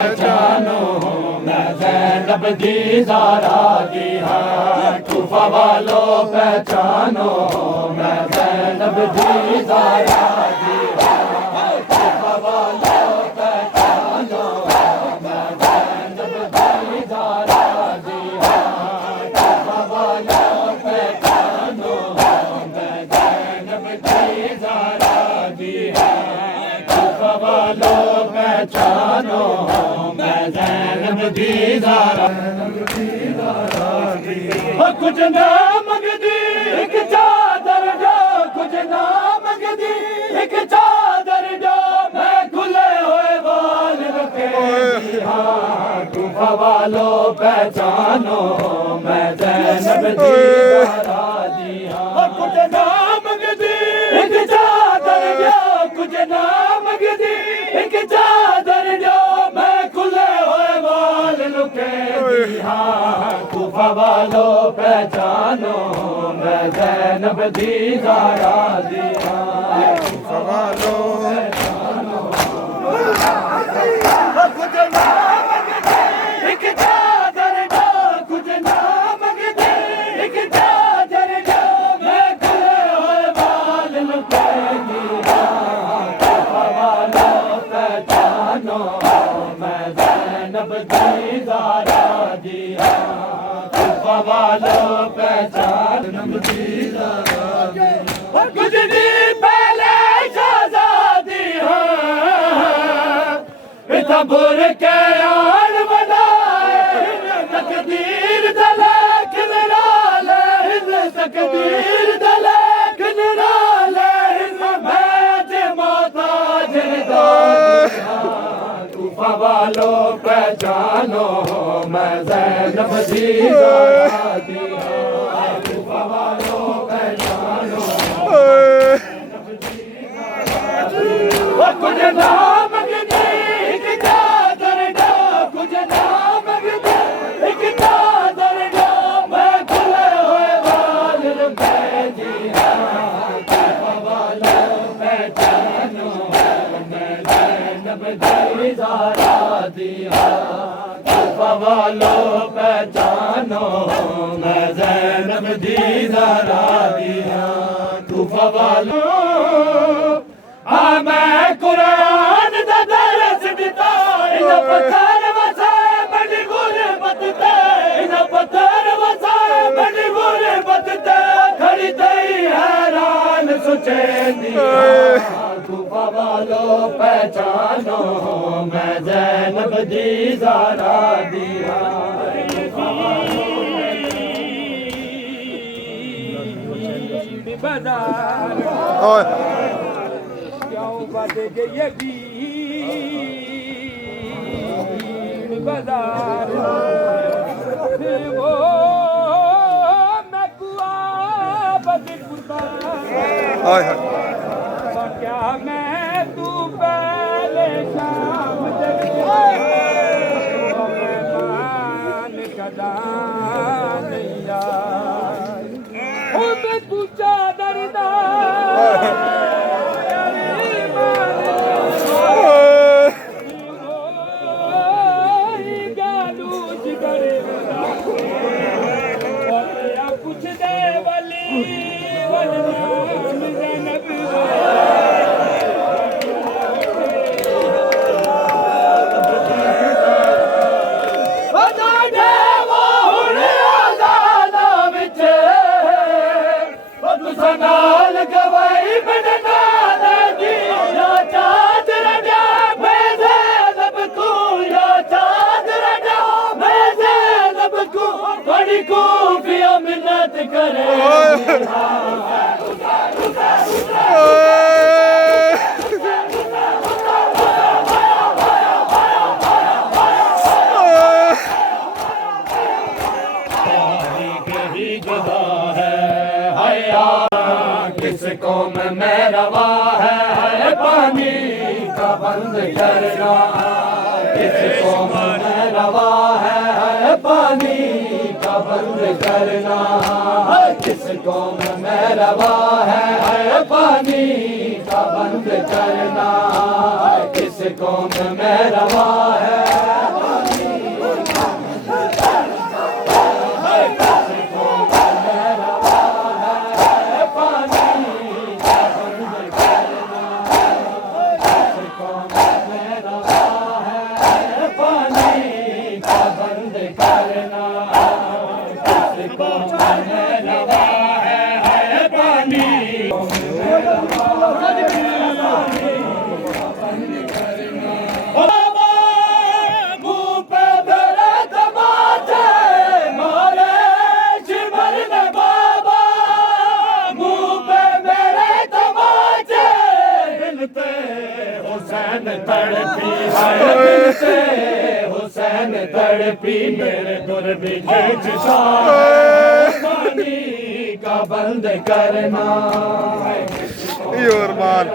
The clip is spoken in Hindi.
पहचानो मैं ज़ैनब दी ज़ारा दी हाँ। कूफा वालों पहचानो मैं ज़ैनब दी ज़ारा दी हाँ। कूफा वालों पहचानो मैं ज़ैनब दी ज़ारा दी हाँ। कूफा वालों पहचानो मैं ज़ैनब दी ज़ारा दी हाँ। कूफा वालों पहचानो मैं ज़ैनब दी ज़ारा दी। कुछ ना मंगदी एक चादर दो, कुछ ना मंगदी एक चादर दो, मैं खुले हुए बाल रखे हाँ। कूफा वालों पहचानो मैं ज़ैनब दी ज़ारा दी हाँ। कुछ ना मंगदी एक चादर दो, कुछ ना मंगदी एक चादर दो, मैं खुले हुए बाल लुके हाँ। कूफा वालों पहचानो मैं ज़ैनब दी ज़ारा दी हाँ। कूफा वालों पहचानो कुछ ना मंगदे एक चादर दो, कुछ ना मंगदे एक चादर दो, मैं खुले हुए बाल लुटेगी हाँ। कूफा वालों पहचानो मैं ज़ैनब दी ज़ारा दी हाँ। कूफा वालों पहचानो दी ज़ारा दी कुछ दिन पहले शहज़ादी हाँ। इतना बुर के आन बनाए तकदीर दलक निराले, तकदीर दलक निराले, मैं मोहताज कूफा वालों पहचानो मैं ज़ैनब दी ज़ारा दी हाँ। कूफा वालों पहचानो कुछ ना मंगदे एक चादर दो, कुछ ना मंगदे एक चादर दो, मैं खुले हुए बाल लुटेगी हाँ। कूफा वालों पहचानो मैं ज़ैनब दी ज़ारा दी हाँ। कूफा वालों पहचानो मैं ज़ैनब दी ज़ारा दी हाँ। कूफा वालों मैं कुरान दा दरस दिता इन पत्थर वसाए बड़ी गुरबत ते, इन पत्थर वसाए बड़ी गुरबत ते, खड़ी तई हैरान सुचेंदी कूफा वालों पहचानो मैं ज़ैनब दी ज़ारा दी हाँ। बद गई बाजार वो मैं कुआ बद क्या मैं तू पहले शाम कदा नहीं तू चादर मिन्नत करे किसको में रवा है पानी का बंद करना, किसको में रवा है पानी का बंद करना, किसको में रवा है पानी का बंद करना, किसको में रवा है पी मेरे दुर्विजय पानी का बंद करना और मान